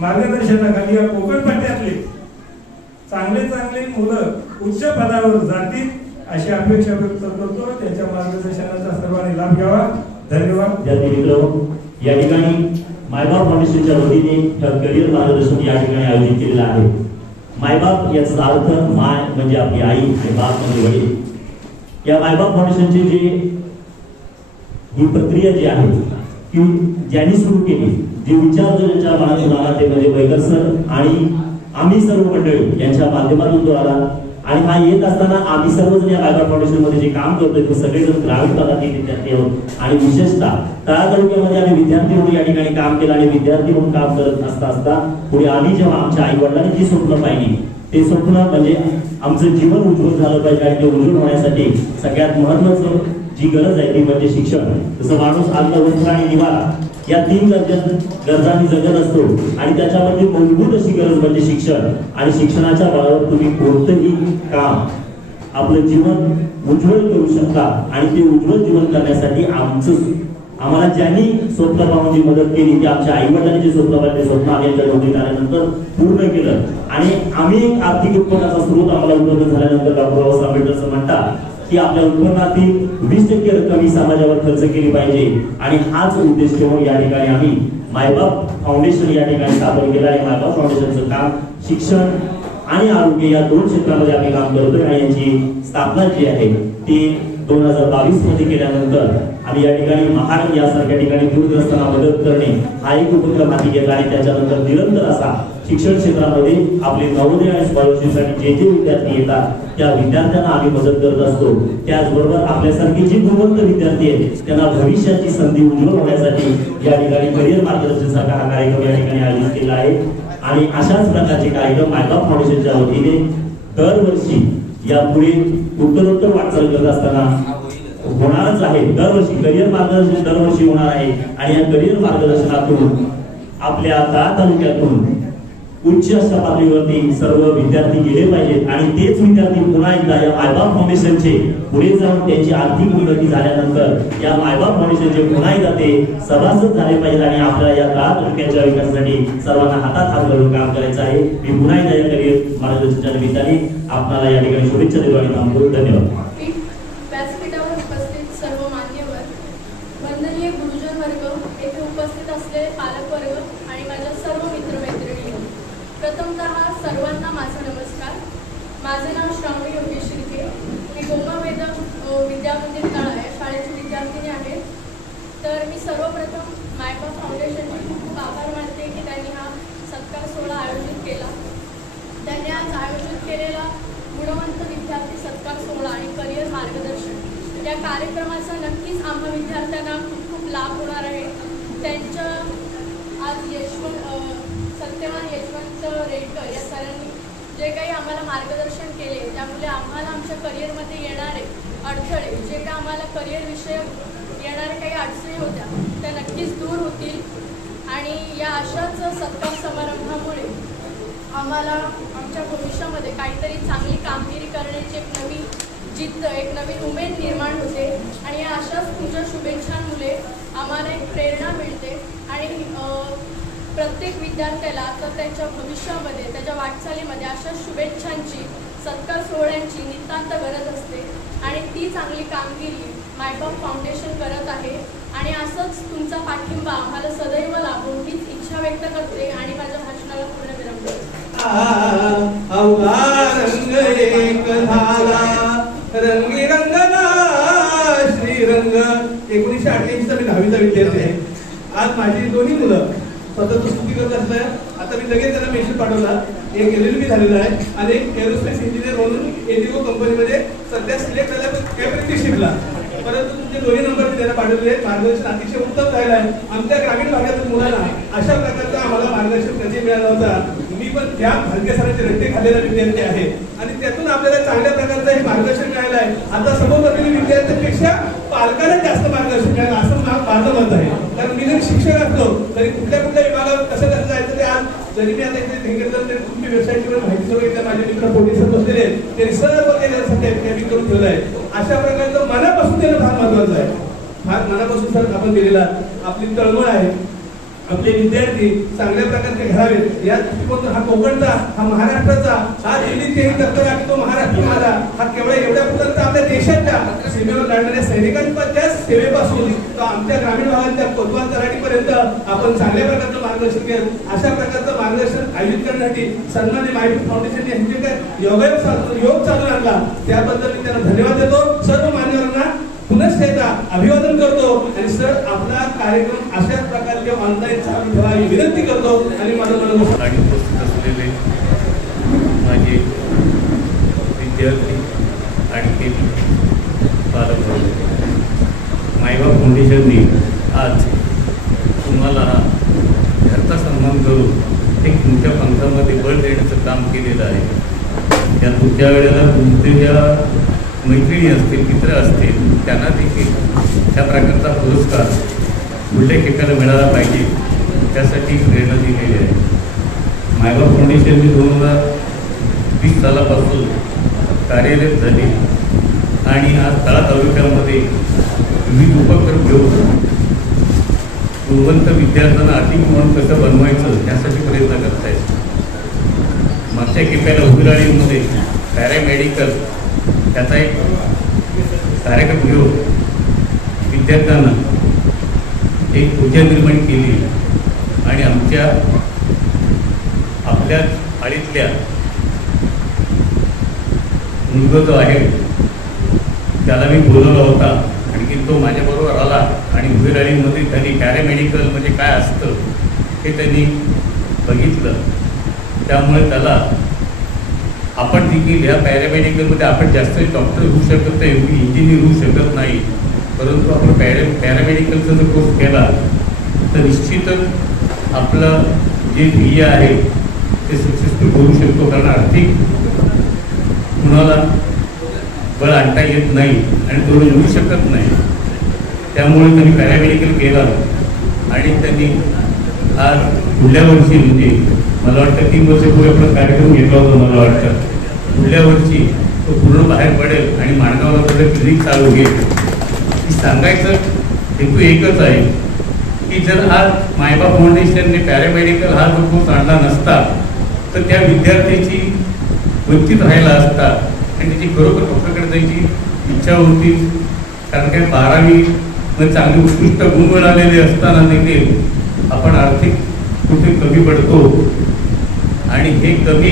मार्गदर्शनाखाली या कोकण पट्ट्यातले चांगले चांगले मुलं उच्च पदावर जातील अशी अपेक्षा व्यक्त करतो. त्यांच्या मार्गदर्शनाचा सर्वांनी लाभ घ्यावा. धन्यवाद. या ठिकाणी मायबाप फाउंडेशनच्या वतीने करिअर मार्गदर्शन या ठिकाणी आयोजित केलेलं आहे. मायबाप याचा अर्थ माय म्हणजे आपली आई, बाप म्हणजे वडील. या मायबाप फाउंडेशनची ही प्रक्रिया जी आहे की ज्यांनी सुरू केली, जे विचार जो ज्यांच्या मनातून आला ते म्हणजे बैकर सर आणि आम्ही सर्व मंडळी यांच्या माध्यमातून तो आला. आणि हा येत असताना आम्ही सर्वजण या मायबाप फाउंडेशन मध्ये जे काम करतोय ते सगळेजण ग्रामीण भागातील विद्यार्थी आहोत. आणि विशेषतः तळा तालुक्यामध्ये आम्ही विद्यार्थी म्हणून या ठिकाणी काम केलं. आणि विद्यार्थी म्हणून काम करत असता पुढे आम्ही जेव्हा आमच्या आई वडिलांनी जी स्वप्न पाहिली, ते स्वप्न म्हणजे आमचं जीवन उज्ज्वल झालं पाहिजे. आणि ते उज्ज्वल होण्यासाठी सगळ्यात महत्वाचं जी गरज आहे ती म्हणजे शिक्षण. जसं माणूस अन्न, वस्त्र आणि निवारा या 3 गरजांनी जगत असतो. आणि त्याच्यामध्ये मूलभूत अशी गरज म्हणजे शिक्षण. आणि शिक्षणाच्या बळावर तुम्ही कोणतंही काम आपलं जीवन उज्ज्वल करू शकता. आणि ते उज्ज्वल जीवन करण्यासाठी आम्हाला ज्यांनी स्वप्न पाहून जी मदत केली, ती आमच्या आई वडिलांनी जे स्वप्न पाहिले, स्वप्न आम्ही नोकरीत आल्यानंतर पूर्ण केलं. आणि आम्ही एक आर्थिक उत्पन्नाचा स्रोत आम्हाला उपलब्ध झाल्यानंतर डॉक्टर बाबासाहेब आंबेडकर म्हणतात की आपल्या उत्पन्नातील 20% रक्कम ही समाजावर खर्च केली पाहिजे. आणि हाच उद्देश ठेवून या ठिकाणी आम्ही मायबाप फाउंडेशन या ठिकाणी स्थापन केलं आहे. मायबाप फाउंडेशनचं काम शिक्षण आणि आरोग्य या 2 क्षेत्रामध्ये आम्ही काम करतोय. आणि यांची स्थापना जी आहे ती 2022 मध्ये केल्यानंतर आम्ही या ठिकाणी महाड यासारख्या ठिकाणी पूरग्रस्तांना मदत करणे हा एक उपक्रम हाती घेतला. आणि त्याच्यानंतर निरंतर असा शिक्षण क्षेत्रामध्ये आपले नवोदय आणि स्कॉलरशिपसाठी जे विद्यार्थी येतात त्या विद्यार्थ्यांना आम्ही मदत करत असतो. त्याचबरोबर आपल्यासारखे जे गुणवंत विद्यार्थी आहेत त्यांना भविष्याची संधी उज्ज्वल होण्यासाठी या ठिकाणी करिअर मार्गदर्शनाचा हा कार्यक्रम या ठिकाणी आयोजित केला आहे. आणि अशाच प्रकारचे कार्यक्रम मायबाप फाउंडेशनच्या वतीने दरवर्षी यापुढे उत्तरोत्तर वाटचाल करत असताना होणारच आहे. दरवर्षी करिअर मार्गदर्शन दरवर्षी होणार आहे. आणि या करिअर मार्गदर्शनातून आपल्या तळा तालुक्यातून उच्च अशा पातळीवरती सर्व विद्यार्थी गेले पाहिजेत. आणि तेच विद्यार्थी पुन्हा एकदा या मायबाप फाउंडेशनचे पुढे जाऊन त्यांची आर्थिक उन्नती झाल्यानंतर या मायबाप फाउंडेशनचे पुन्हा एकदा ते सभासद झाले पाहिजेत. आणि आपल्याला या तळा तालुक्याच्या विकासासाठी सर्वांना हातात हात घालून काम करायचं आहे. मी पुन्हा एकदा या करिअर मार्गदर्शनाच्या निमित्ताने आपल्याला या ठिकाणी शुभेच्छा देतो आणि थांबतो. धन्यवाद. व्यासपीठावर उपस्थित सर्व मान्यवर, वंदनीय गुरुजन वर्ग, येथे उपस्थित असलेले पालक वर्ग आणि माझ्या सर्व मित्रमैत्रिणी, प्रथमतः सर्वांना माझा नमस्कार. माझे नाव श्रावणी योगेश शिर्के. मी गोमा वेदम विद्यामंदिर तळा या शाळेची विद्यार्थिनी आहे. तर मी सर्वप्रथम मायबाप फाउंडेशनचे खूप खूप आभार मानते की त्यांनी हा सत्कार सोहळा आयोजित केला. त्यांनी आज आयोजित केलेला गुणवंत विद्यार्थी सत्कार सोहळा आणि करिअर मार्गदर्शन या कार्यक्रमाचा नक्कीच आम्हा विद्यार्थ्यांना खूप खूप लाभ होणार आहे. त्यांच्या आज सत्यवान यशवंत रेडकर या सरांनी जे काही आम्हाला मार्गदर्शन केले त्यामुळे आम्हाला आमच्या करिअरमध्ये येणारे अडथळे, जे काही आम्हाला करिअर विषयक येणारे काही अडचणी होत्या त्या नक्कीच दूर होतील. आणि या अशाच सत्कार समारंभामुळे आम्हाला आमच्या भविष्यामध्ये काहीतरी चांगली कामगिरी करण्याची एक नवी जिद्द, एक नवीन उमेद निर्माण होते. आणि या अशाच तुमच्या शुभेच्छांमुळे आम्हाला एक प्रेरणा मिळते. आणि प्रत्येक विद्यार्थ्याला तर त्याच्या भविष्यामध्ये, त्याच्या वाटचालीमध्ये अशा शुभेच्छांची, सत्कार सोहळ्यांची नितांत गरज असते. आणि ती चांगली कामगिरी मायबाप फाउंडेशन करत आहे. आणि असंच तुमचा पाठिंबा आम्हाला सदैव लाभो हीच इच्छा व्यक्त करते आणि माझ्या भाषणाला पूर्णविराम देते. श्रीरंग 1988 मी 10वीचा विद्यार्थी आहे. आज माझी दोन्ही मुलं स्वतःच स्तुती करत असल्या. आता मी लगेच त्यांना मेसेज पाठवला. एक LLB झालेला आहे आणि एक एरोस्पेस इंजिनियर म्हणून इंडिगो कंपनीमध्ये सध्या सिलेक्ट झाला अप्रेंटिसशिपला. परंतु तुमचे दोन्ही नंबर मी त्यांना पाठवले. मार्गदर्शन अतिशय उत्तम झालेलं आहे. आमच्या ग्रामीण भागातील मुलांना अशा प्रकारचा आम्हाला मार्गदर्शन कधी मिळाला होता. मी पण त्या भालके सरांचे रट्टे खाल्लेला विद्यार्थी आहे आणि त्यातून आपल्याला चांगल्या प्रकारचं हे मार्गदर्शन मिळालं आहे. आता समोर विद्यार्थ्यांपेक्षा पालकांना जास्त मार्गदर्शन मिळालं असं माझं मत आहे. कारण मी जरी शिक्षक असलो तरी कुठल्या विभागावर कसं जायचं ते आज जरी मी आता इथे तुमची वेबसाईटवर माहिती सगळं माझे मित्र पोलिसात बसलेले त्यांनी सर्व केल्यासाठी करून ठेवलं आहे. अशा प्रकारचं मनापासून त्याला फार महत्वाचं आहे. फार मनापासून सर आपण दिलेला आपली तळमळ आहे. आपले विद्यार्थी चांगल्या प्रकारचे घडावेत या दृष्टिकोनातून हा कोकणचा, हा महाराष्ट्राचा, हा दिल्लीचेही दत्तक आहे तो महाराष्ट्र माझा, हा केवळ एवढ्या पुरता आपल्या देशाच्या सीमेवर लढणाऱ्या सैनिकांच्या सेवेपासून आमच्या ग्रामीण भागाच्या कोतवाल तलाठीपर्यंत आपण चांगल्या प्रकारचं मार्गदर्शन केलं. अशा प्रकारचं मार्गदर्शन आयोजित करण्यासाठी सन्मान्य मायबाप फाउंडेशन यांचे काय योग चालू आणला त्याबद्दल मी त्यांना धन्यवाद देतो. सर्व मान्यवरांना पुनश्च एकदा अभिवादन करतो आणि सर आपला कार्यक्रम अशाच प्रकारचे ऑनलाईन चालू ठेवावी विनंती करतो. आणि माझं उपस्थित असलेले माझे विद्यार्थी आणि पालक मायबाप फाउंडेशनने आज तुम्हाला घरचा सन्मान करून एक तुमच्या पंथामध्ये बळ देण्याचं काम केलेलं आहे. या तुमच्या वेळेला तुमच्या मैत्रिणी असतील, मित्र असतील, त्यांना देखील त्या प्रकारचा पुरस्कार उल्लेख एकाला मिळाला पाहिजे त्यासाठी प्रेरणा दिलेली आहे. मायबाप फाउंडेशन मी 2020 सालापासून कार्यरत झाले आणि आज तळा तालुक्यामध्ये विविध उपक्रम घेऊन गुणवंत विद्यार्थ्यांना अधिक म्हणून कसं बनवायचं यासाठी प्रयत्न करत आहेत. मागच्या खेप्याला उबिराळीमध्ये पॅरामेडिकल त्याचा एक कार्यक्रम घेऊन विद्यार्थ्यांना एक ऊर्जा निर्माण केली आणि आपल्या आळीतल्या मुलगा जो आहे त्याला मी बोलवला होता. आणखी तो माझ्याबरोबर आला आणि उबिराळीमध्ये त्यांनी पॅरामेडिकल म्हणजे काय असतं हे त्यांनी बघितलं. त्यामुळे त्याला आपण देखील या पॅरामेडिकलमध्ये आपण जास्त डॉक्टर होऊ शकत नाही, इंजिनियर होऊ शकत नाही, परंतु आपण पॅरामेडिकलचा जर कोर्स केला तर निश्चितच आपलं जे ध्येय आहे ते सक्सेसफुल करू शकतो. कारण आर्थिक कुणाला बळ आणता येत नाही आणि तो मिळू शकत नाही. त्यामुळे त्यांनी पॅरामेडिकल केलं आणि त्यांनी आज पुढल्या वर्षी म्हणजे मला वाटतं 3 वर्षापूर्वी आपण कार्यक्रम घेतला होता. मला वाटतं पुढल्या वर्षी तो पूर्ण बाहेर पडेल आणि माणगावला थोडं क्लिनिक चालू होईल. सांगायचं हेतू एकच आहे की जर आज मायबाप फाउंडेशनने पॅरामेडिकल हा जो कोर्स आणला नसता तर त्या विद्यार्थ्याची वंचित राहिला असता आणि त्याची खरोखर डॉक्टरकडे जायची इच्छा होती. कारण काय 12वी चांगले उत्कृष्ट गुण मिळालेले असताना देखील आपण आर्थिक कुठे कमी पडतो आणि हे कमी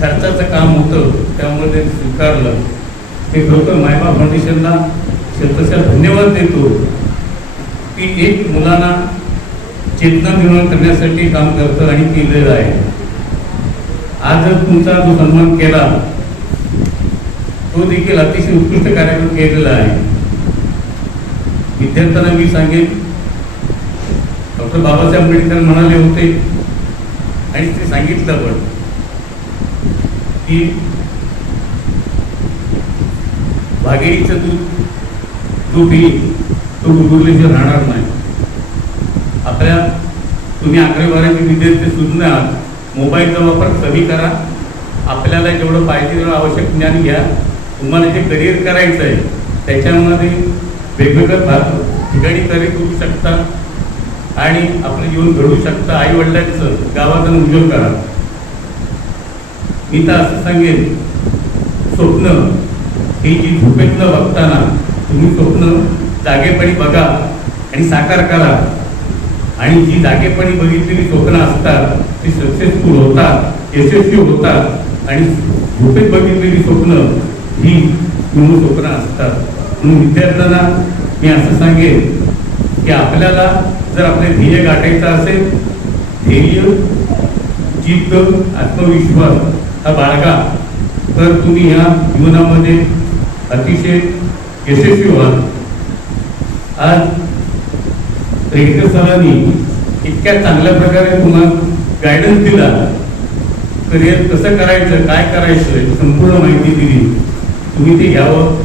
खर्चाचं काम होतं. त्यामुळे ते स्वीकारलं. ते खरोखर मायबाप फाउंडेशनला शतशः धन्यवाद देतो की एक मुलांना चेतना निर्माण करण्यासाठी काम करतं आणि केलेलं आहे. आज तुमचा जो सन्मान केला तो देखील अतिशय उत्कृष्ट कार्यक्रम केलेला आहे. विद्यार्थ्यांना मी सांगेन, डॉक्टर बाबासाहेब आंबेडकर म्हणाले होते आणि ते सांगितलं पण की वाघेरीचं दूध जो पिईल तो गुरुलेश्वर राहणार नाही. आपल्या तुम्ही 11वी-12वी विद्यार्थी सुद्धा मोबाईलचा वापर कमी करा. आपल्याला जेवढं पाहिजे तेवढं आवश्यक ज्ञान घ्या. तुम्हाला जे करिअर करायचं आहे त्याच्यामध्ये वेगवेगळ्या ठिकाणी करिअर करू शकता आणि आपलं जीवन घडवू शकता. आई वडिलांचं गावाचं उज्ज्वल करा. मी तर असं सांगेन, स्वप्न ही जी झोपेत न बघताना तुम्ही स्वप्न जागेपणी बघा आणि साकार करा. आणि जी जागेपणी बघितलेली स्वप्न असतात ती सक्सेसफुल होतात, यशस्वी होतात. आणि झोपेत बघितलेली स्वप्न ही पूर्ण स्वप्न असतात. म्हणून विद्यार्थ्यांना मी असं सांगेन की आपल्याला जर आपले ध्येय गाठायचं असेल, धैर्य, जिद्द, आत्मविश्वास हा बाळगा, तर तुम्ही या जीवनामध्ये अतिशय यशस्वी व्हाल. आज रेडकर सरांनी इतक्या चांगल्या प्रकारे तुम्हाला गायडन्स दिला, करिअर कसं करायचं, काय करायचं, संपूर्ण माहिती दिली. तुम्ही ते घ्यावं.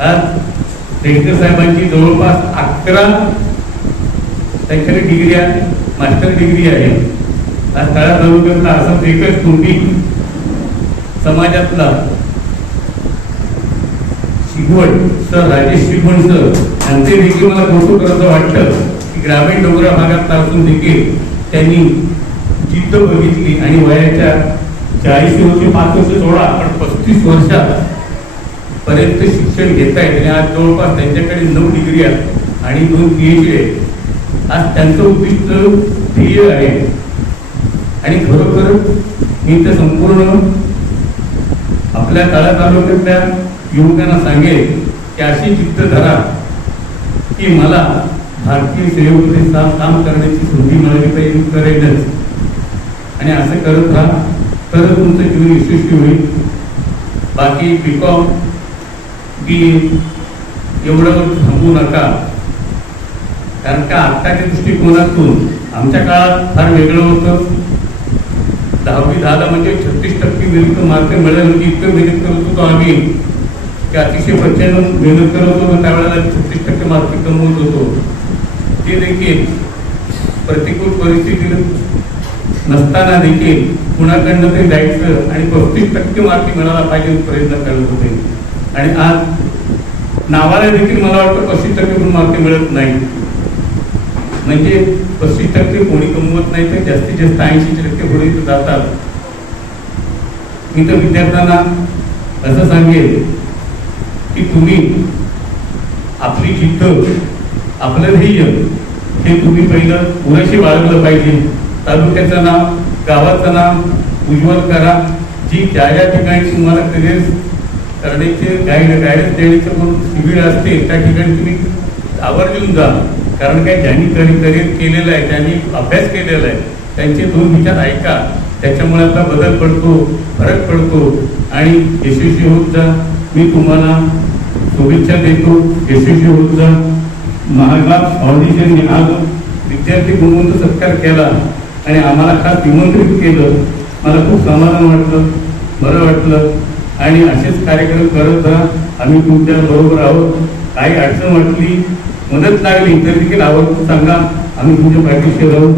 आज रेडकर साहेबांची जवळपास 11 त्यांच्याकडे डिग्री आहे, मास्टर डिग्री आहे. आज तळा तालुक्यातला असा एकच कुंभी समाजातला शिगवण सर, राजेश शिगवण सर यांचे देखील मला कौतुक करायचं वाटतं की ग्रामीण डोंगराळ भागात असून देखील त्यांनी जिद्द बघितली आणि वयाच्या 40 वर्षी 5 वर्ष सोडा पण 35 वर्षात पर्यंत शिक्षण घेता येत. आणि आज जवळपास त्यांच्याकडे 9 डिग्री आहेत आणि 2 PhD आहेत. आज त्यांचं उद्दिष्ट ध्येय आहे. आणि खरोखर मी तर संपूर्ण आपल्या तळा तालुक्यातल्या युवकांना सांगेल की अशी जिद्द धरा की मला भारतीय सेवेमध्ये काम करण्याची संधी मिळाली पाहिजे, करेलच. आणि असं करत राहा तर तुमचं जीवन यशस्वी होईल. बाकी BCom BA एवढं थांबू नका, कारण का आत्ताच्या दृष्टिकोनातून आमच्या काळात फार वेगळं होतं. 10वी झाला म्हणजे 36% मेरिट मार्क मिळाले म्हणजे इतकं मेहनत करत होतो आम्ही की अतिशय प्रचंड मेहनत करत होतो. त्यावेळेला 36% मार्क कमवत होतो. ते देखील प्रतिकूल परिस्थिती नसताना देखील कुणाकडनं ते जायचं आणि 35% मार्क मिळाला पाहिजे प्रयत्न करत होते. आणि आज नावाला देखील मला वाटतं 35% मार्क मिळत नाही. म्हणजे 35% कोणी कमवत नाही, तर जास्तीत जास्त 80% पुढे जातात. मी तर विद्यार्थ्यांना असं सांगेल की तुम्ही आपली जिद्द, आपलं ध्येय हे तुम्ही पहिलं पुरेशी बाळगलं पाहिजे. तालुक्याचं नाव, गावाचं नाव उज्ज्वल करा. जी ज्या ज्या ठिकाणी तुम्हाला करिअर करण्याचे गायडन्स देण्याचे शिबिर असते त्या ठिकाणी तुम्ही आवर्जून जा. कारण काय, ज्यांनी करिअर केलेलं आहे, ज्यांनी अभ्यास केलेला आहे, त्यांचे 2 विचार ऐका. त्याच्यामुळे आपला बदल पडतो, फरक पडतो आणि यशस्वी होत जा. मी तुम्हाला शुभेच्छा देतो. यशस्वी होत जा. महात्मा फाउंडेशनने आज विद्यार्थी गुणवंत सत्कार केला आणि आम्हाला खास निमंत्रित केलं. मला खूप समाधान वाटलं, बरं वाटलं. आणि असेच कार्यक्रम करत राहा. आम्ही तुमच्या बरोबर आहोत. काही अडचण वाटली, मदत लागली तर देखील आवर्जून सांगा. आम्ही तुमच्या पाठीशी राहू.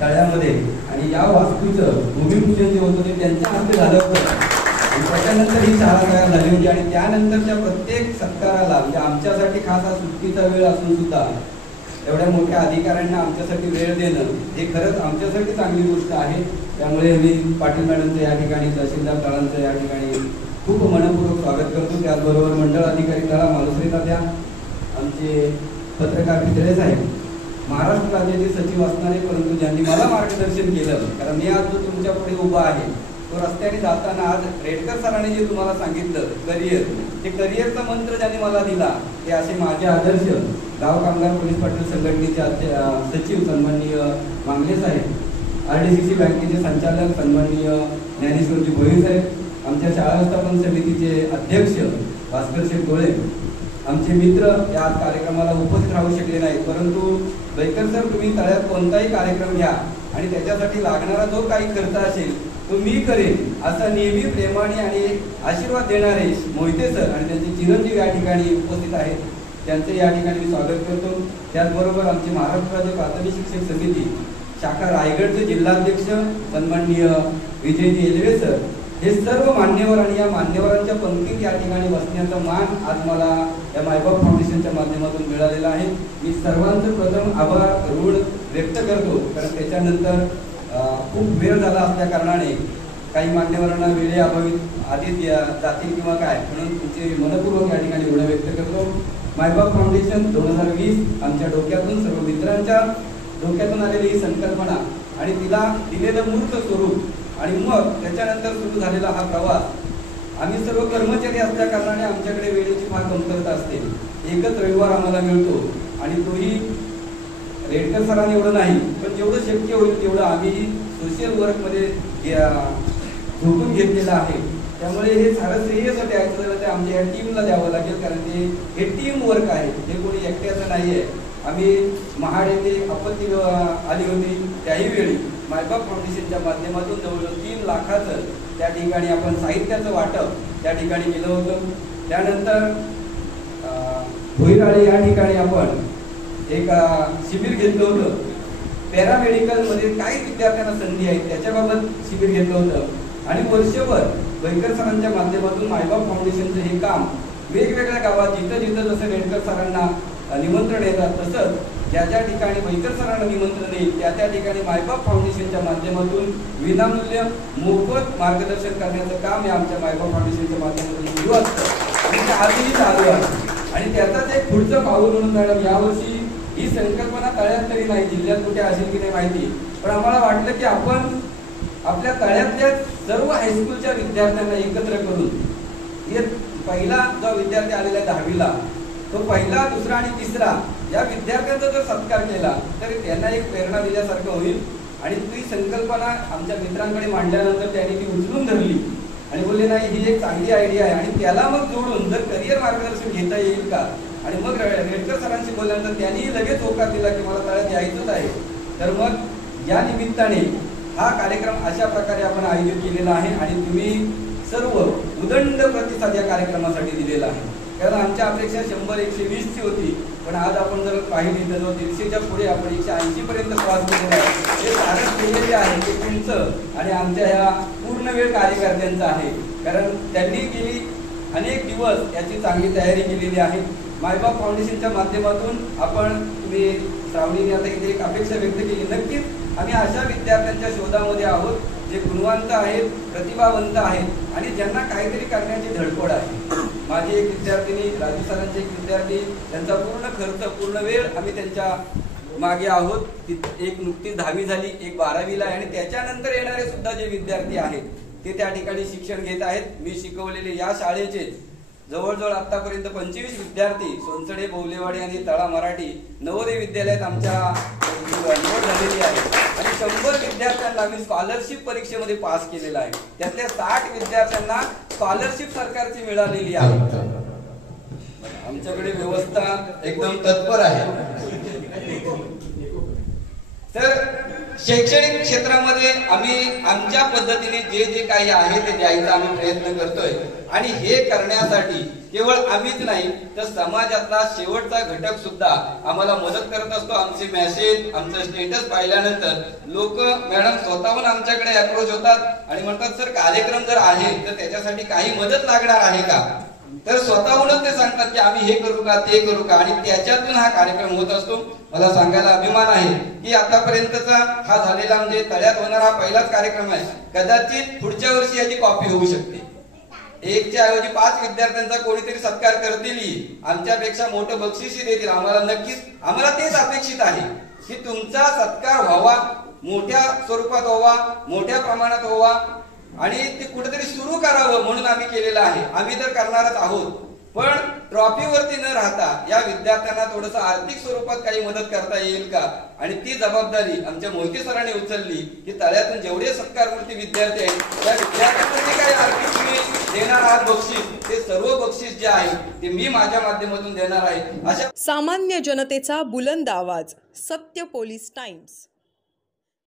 तळ्यामध्ये आणि या वास्तूचं भूमिपूजन जे होतं ते त्यांच्या हस्ते झालं होतं. आणि त्याच्यानंतर ही शाळा तयार झाली होती. आणि त्यानंतरच्या प्रत्येक सत्काराला म्हणजे आमच्यासाठी खास हा सुट्टीचा वेळ असून सुद्धा एवढ्या मोठ्या अधिकाऱ्यांना आमच्यासाठी वेळ देणं हे खरंच आमच्यासाठी चांगली गोष्ट आहे. त्यामुळे मी पाटील मॅडमचं या ठिकाणी, तहसीलदार तळांचं या ठिकाणी खूप मनपूर्वक स्वागत करतो. त्याचबरोबर मंडळ अधिकारी तळा मालुसरे तात्या, आमचे पत्रकार पितळे साहेब, महाराष्ट्र राज्याचे सचिव असणारे परंतु ज्यांनी मला मार्गदर्शन केलं, कारण मी आज जो तुमच्या पुढे उभा आहे तो रस्त्याने जाताना आज रेडकर सरांनी जे तुम्हाला सांगितलं करिअर, ते करिअरचा मंत्र ज्यांनी मला दिला ते असे माझे आदर्श गाव कामगार पोलीस पाटील संघटनेचे सचिव सन्माननीय मांगले साहेब, RDCC बँकेचे संचालक सन्माननीय ज्ञानेश्वरजी भोईर साहेब, आमच्या शाळा व्यवस्थापन समितीचे अध्यक्ष भास्कर शेठ डोळे, आमचे मित्र या कार्यक्रमाला उपस्थित राहू शकले नाही, परंतु बैकर सर तुम्ही तळ्यात कोणताही कार्यक्रम घ्या आणि त्याच्यासाठी लागणारा जो काही खर्च असेल तो मी करेन असं नेहमी प्रेमाने आणि आशीर्वाद देणारे मोहिते सर आणि त्यांचे चिरंजीव या ठिकाणी उपस्थित आहेत, त्यांचे या ठिकाणी मी स्वागत करतो. त्याचबरोबर आमचे महाराष्ट्र राज्य प्राथमिक शिक्षक समिती शाखा रायगडचे जिल्हाध्यक्ष सन्माननीय विजयजी एलवे सर, हे सर्व मान्यवर आणि या मान्यवरांच्या पंक्तीत या ठिकाणी बसण्याचा मान आज मला या मायबाप फाउंडेशनच्या माध्यमातून मिळालेला आहे. मी सर्वांचं प्रथम आभार ऋण व्यक्त करतो, कारण त्याच्यानंतर खूप वेळ झाला असल्या कारणाने काही मान्यवरांना वेळेअभावी आधीच जातील किंवा काय, म्हणून तुमचे मनपूर्वक या ठिकाणी ऋण व्यक्त करतो. मायबाप फाउंडेशन 2020 आमच्या डोक्यातून, सर्व मित्रांच्या डोक्यातून आलेली ही संकल्पना आणि तिला दिलेलं मूर्त स्वरूप आणि मग त्याच्यानंतर सुरू झालेला हा प्रवास. आम्ही सर्व कर्मचारी असल्या कारणाने आमच्याकडे वेळेची फार कमतरता असते. एकच रविवार आम्हाला मिळतो आणि तोही रेडकर सरांनी एवढं नाही, पण जेवढं शक्य होईल तेवढं आम्ही सोशल वर्कमध्ये झोकून घेतलेलं आहे. त्यामुळे हे सारं श्रेय जर द्यायचं झालं तर आमच्या या टीमला द्यावं लागेल, कारण हे टीम वर्क आहे, हे कोणी एकट्याचं नाही आहे. आम्ही महाड येथे आपत्ती आली होती त्याही वेळी मायबाप फाउंडेशनच्या माध्यमातून जवळजवळ 3 लाखाचं त्या ठिकाणी आपण साहित्याचं वाटप त्या ठिकाणी केलं होतं. त्यानंतर भोईराळे या ठिकाणी आपण एक शिबिर घेतलं होतं. पॅरामेडिकलमध्ये काही विद्यार्थ्यांना संधी आहे त्याच्याबाबत शिबिर घेतलं होतं आणि वर्षभर बैकर सरांच्या माध्यमातून मायबाप फाउंडेशनचं हे काम वेगवेगळ्या गावात जिथं जिथं जसं रेडकर सरांना निमंत्रण येतात तसंच ज्या ज्या ठिकाणी बैकर सरांना निमंत्रण येईल त्या त्या ठिकाणी मायबाप फाउंडेशनच्या माध्यमातून विनामूल्य मोफत मार्गदर्शन करण्याचं काम हे आमच्या मायबाप फाउंडेशनच्या माध्यमातून सुरू असतं आणि ते आजही चालू आहे. आणि त्याचाच एक पुढचं पाऊल म्हणून मॅडम यावर्षी ही संकल्पना तळ्यात तरी नाही, जिल्ह्यात कुठे असेल की नाही माहिती, पण आम्हाला वाटलं की आपण आपल्या तळ्यातल्या सर्व हायस्कूलच्या विद्यार्थ्यांना एकत्र करून पहिला जो विद्यार्थी आलेला 10वीला तो पहिला, दुसरा आणि तिसरा या विद्यार्थ्यांचा जर सत्कार केला तर त्यांना एक प्रेरणा दिल्यासारखं होईल. आणि ती संकल्पना आमच्या मित्रांकडे मांडल्यानंतर त्यांनी ती उचलून धरली आणि बोलले नाही ही एक चांगली आयडिया आहे आणि त्याला मग जोडून जर करिअर मार्गदर्शन घेता येईल का. आणि मग रेडकर सरांशी बोलल्यानंतर त्यांनी लगेच होकार दिला की मला तळ्यात यायचंच आहे. तर मग या निमित्ताने हा कार्यक्रम अशा प्रकारे आपण आयोजित केलेला आहे आणि तुम्ही सर्व उदंड प्रतिसाद या कार्यक्रमासाठी दिलेला आहे. कारण आमच्या अपेक्षा 100-120 ची होती, पण आज आपण जर पाहिली तर 150च्या पुढे आपण 180 पर्यंत क्रॉस केलेला आहे. हे सारं केलेले आहे ते तुमचं आणि आमच्या ह्या पूर्ण वेळ कार्यकर्त्यांचं आहे, कारण त्यांनी गेली अनेक दिवस याची चांगली तयारी केलेली आहे. मायबाप फाउंडेशनच्या माध्यमातून आपण तुम्ही श्रावणीने आता इथे एक अपेक्षा व्यक्त केली. नक्कीच आम्ही अशा विद्यार्थ्यांच्या शोधामध्ये आहोत जे गुणवंत आहेत, प्रतिभावंत आहेत आणि ज्यांना काहीतरी करण्याची धडपड आहे. माझी एक विद्यार्थिनी, राजू सरांची एक विद्यार्थी, त्यांचा पूर्ण खर्च, पूर्ण वेळ आम्ही त्यांच्या मागे आहोत. एक नुकतीच 10वी झाली, एक 12वीला आहे आणि त्याच्यानंतर येणारे सुद्धा जे विद्यार्थी आहेत ते त्या ठिकाणी शिक्षण घेत आहेत. मी शिकवलेले या शाळेचे जवळजवळ आतापर्यंत 25 विद्यार्थी सोनसडे, बौलेवाडी आणि तळा मराठी नवोदय विद्यालयात आमच्या निवड झालेली आहे आणि 100 विद्यार्थ्यांना मी स्कॉलरशिप परीक्षेमध्ये पास केलेला आहे. त्यातल्या 60 विद्यार्थ्यांना स्कॉलरशिप सरकारची मिळालेली आहे. आमच्याकडे व्यवस्था एकदम तत्पर आहे. तर शैक्षणिक क्षेत्रामध्ये आम्ही आमच्या पद्धतीने जे जे काही आहे ते द्यायचा आम्ही प्रयत्न करतोय आणि हे करण्यासाठी केवळ आम्हीच नाही तर समाजातला शेवटचा घटक सुद्धा आम्हाला मदत करत असतो. आमचे मेसेज, आमचं स्टेटस पाहिल्यानंतर लोक मॅडम स्वतःहून आमच्याकडे अप्रोच होतात आणि म्हणतात सर कार्यक्रम जर आहे तर त्याच्यासाठी काही मदत लागणार आहे का. तर स्वतःहूनच ते सांगतात की आम्ही हे करू का, ते करू का आणि त्याच्यातून हा कार्यक्रम होत असतो. मला सांगायला अभिमान आहे की आतापर्यंतचा हा झालेला म्हणजे तळ्यात होणारा पहिलाच कार्यक्रम आहे. कदाचित पुढच्या वर्षी याची कॉपी होऊ शकते. 1च्या ऐवजी 5 विद्यार्थ्यांचा कोणीतरी सत्कार करतील, आमच्यापेक्षा मोठं बक्षीस देतील. आम्हाला तेच अपेक्षित आहे की तुमचा सत्कार व्हावा, मोठ्या स्वरूपात व्हावा, मोठ्या प्रमाणात व्हावा आणि ते कुठेतरी सुरू करावं म्हणून आम्ही केलेलं आहे. आम्ही तर करणारच आहोत पण ट्रॉफीवरती न राहता या विद्यार्थ्यांना थोडंसं आर्थिक स्वरूपात काही मदत करता येईल का, आणि ती जबाबदारी आमच्या मोहिते सरांनी उचलली की तळ्यातून जेवढे सत्कारवृत्ती विद्यार्थी आहेत त्या विद्यार्थ्यांना जे काही आर्थिक तुम्ही देणार आहात बक्षीस, ते सर्व बक्षीस जे आहे ते मी माझ्या माध्यमातून देणार आहे. अशा सामान्य जनतेचा बुलंद आवाज, सत्य पोलीस टाइम्स.